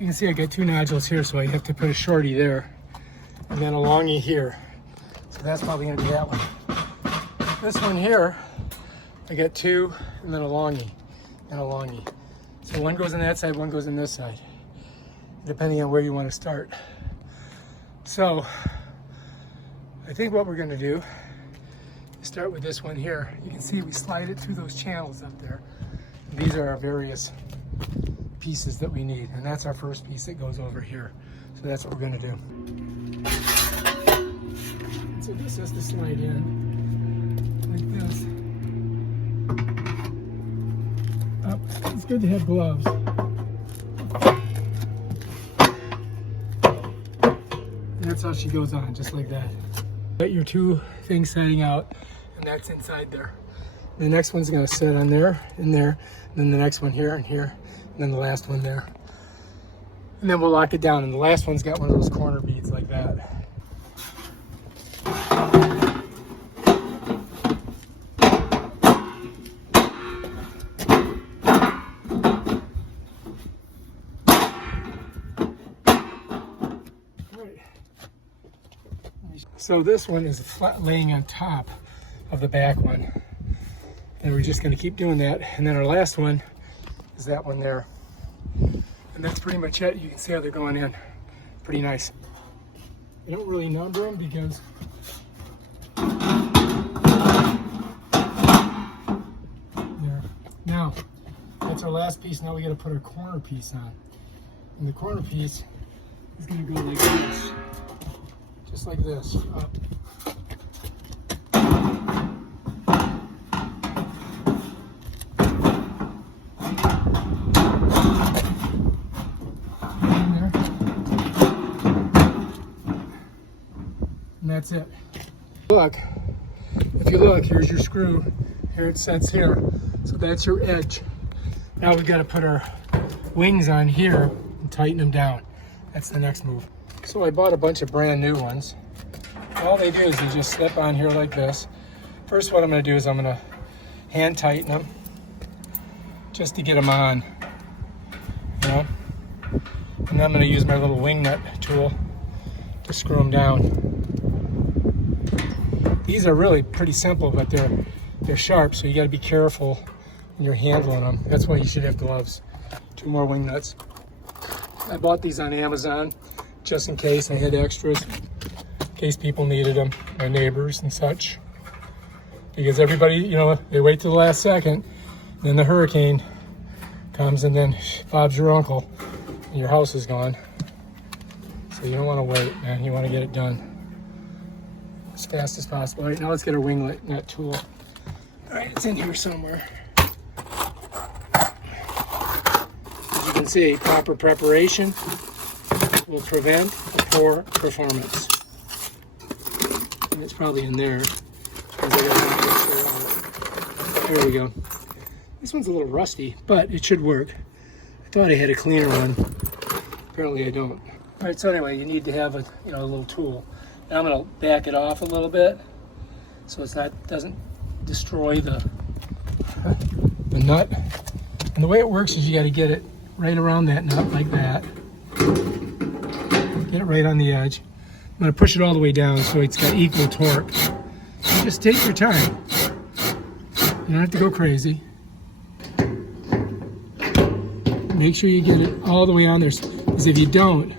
You can see I got 2 nodules here, so I have to put a shorty there and then a longie here. So that's probably going to be that one. This one here, I got 2 and then a longie and a longie. So one goes on that side, one goes on this side, depending on where you want to start. So I think what we're going to do is start with this one here. You can see we slide it through those channels up there. And these are our various pieces that we need, and that's our first piece that goes over here. So that's what we're going to do. So this has to slide in like this. Oh, it's good to have gloves. And that's how she goes on, just like that. Got your 2 things setting out, and that's inside there. The next one's going to sit on there, and there, and then the next one here and here, and then the last one there. And then we'll lock it down, and the last one's got one of those corner beads like that. So this one is flat laying on top of the back one. And we're just going to keep doing that. And then our last one is that one there. And that's pretty much it. You can see how they're going in. Pretty nice. I don't really number them because there. Now, that's our last piece. Now we got to put our corner piece on. And the corner piece is going to go like this. Just like this. Up. And that's it. Look, if you look, here's your screw. Here it sets here. So that's your edge. Now we've got to put our wings on here and tighten them down. That's the next move. So I bought a bunch of brand new ones. All they do is they just slip on here like this. First, what I'm going to do is I'm going to hand tighten them just to get them on, you know. And then I'm going to use my little wing nut tool to screw them down. These are really pretty simple, but they're sharp, so you got to be careful when you're handling them. That's why you should have gloves. 2 more wing nuts. I bought these on Amazon just in case I had extras, in case people needed them, my neighbors and such. Because everybody, you know, they wait till the last second, then the hurricane comes and then Bob's your uncle and your house is gone. So you don't want to wait, man. You want to get it done as fast as possible. All right, now let's get our wing nut tool. All right, it's in here somewhere. As you can see, proper preparation will prevent a poor performance. And it's probably in there. There we go. This one's a little rusty, but it should work. I thought I had a cleaner one. Apparently I don't. All right, so anyway, you need to have a little tool. Now I'm going to back it off a little bit so doesn't destroy the nut. And the way it works is you got to get it right around that nut like that. Get it right on the edge. I'm going to push it all the way down so it's got equal torque. Just take your time. You don't have to go crazy. Make sure you get it all the way on there, because if you don't,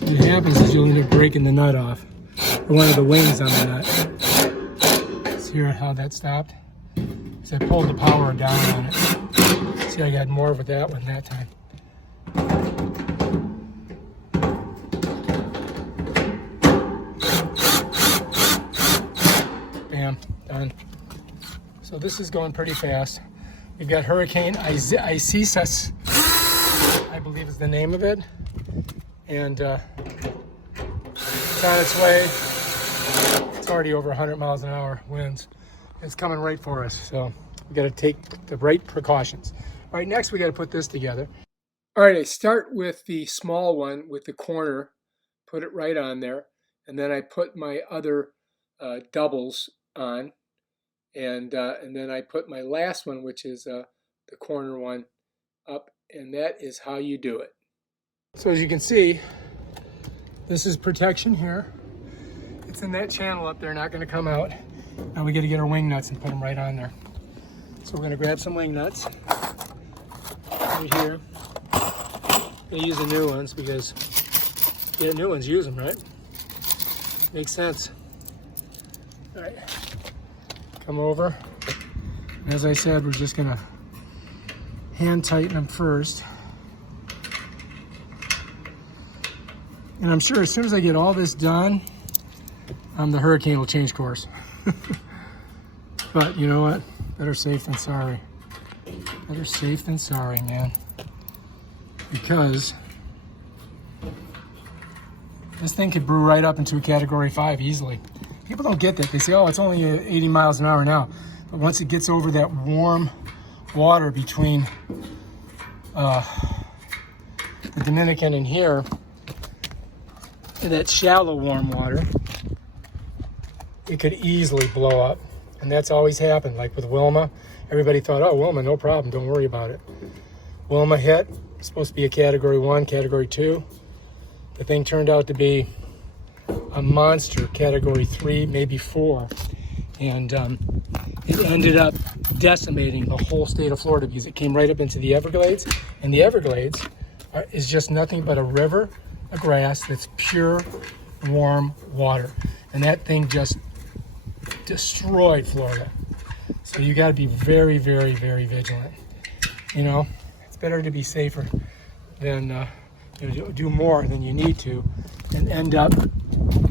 what happens is you'll end up breaking the nut off, or one of the wings on the nut. See how that stopped? Because I pulled the power down on it. See, I got more of it that one that time. Bam, done. So this is going pretty fast. We've got Hurricane Isis, I believe is the name of it. And it's on its way. It's already over 100 miles an hour winds. It's coming right for us, so we got to take the right precautions. All right, next we got to put this together. All right, I start with the small one with the corner, put it right on there, and then I put my other doubles on, and then I put my last one, which is the corner one, up, and that is how you do it. So as you can see, this is protection here. It's in that channel up there, not gonna come out. Now we gotta get our wing nuts and put them right on there. So we're gonna grab some wing nuts right here. I'm gonna use the new ones because you get new ones, use them, right? Makes sense. All right, come over. As I said, we're just gonna hand tighten them first. And I'm sure as soon as I get all this done, the hurricane will change course. But you know what? Better safe than sorry. Better safe than sorry, man. Because this thing could brew right up into a Category 5 easily. People don't get that. They say, oh, it's only 80 miles an hour now. But once it gets over that warm water between the Dominican and here, that shallow warm water, it could easily blow up. And that's always happened. Like with Wilma, everybody thought, oh, Wilma, no problem, don't worry about it. Wilma hit, it's supposed to be a Category 1, Category 2. The thing turned out to be a monster, Category 3, maybe 4. And it ended up decimating the whole state of Florida because it came right up into the Everglades. And the Everglades is just nothing but a river, a grass that's pure, warm water. And that thing just destroyed Florida. So you got to be very, very, very vigilant. You know, it's better to be safer than do more than you need to and end up,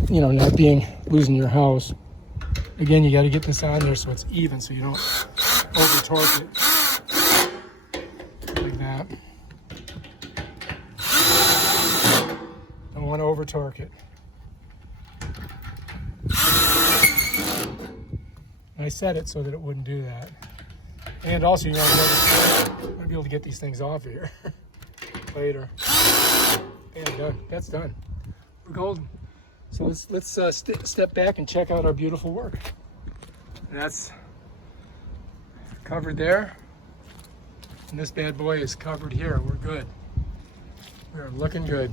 not losing your house. Again, you got to get this on there so it's even, so you don't over torque it like that. Don't want to over torque it. I set it so that it wouldn't do that. And also, you want to be able to get these things off here later. And done. That's done. We're golden. So let's step back and check out our beautiful work. That's covered there. And this bad boy is covered here. We're good. We're looking good.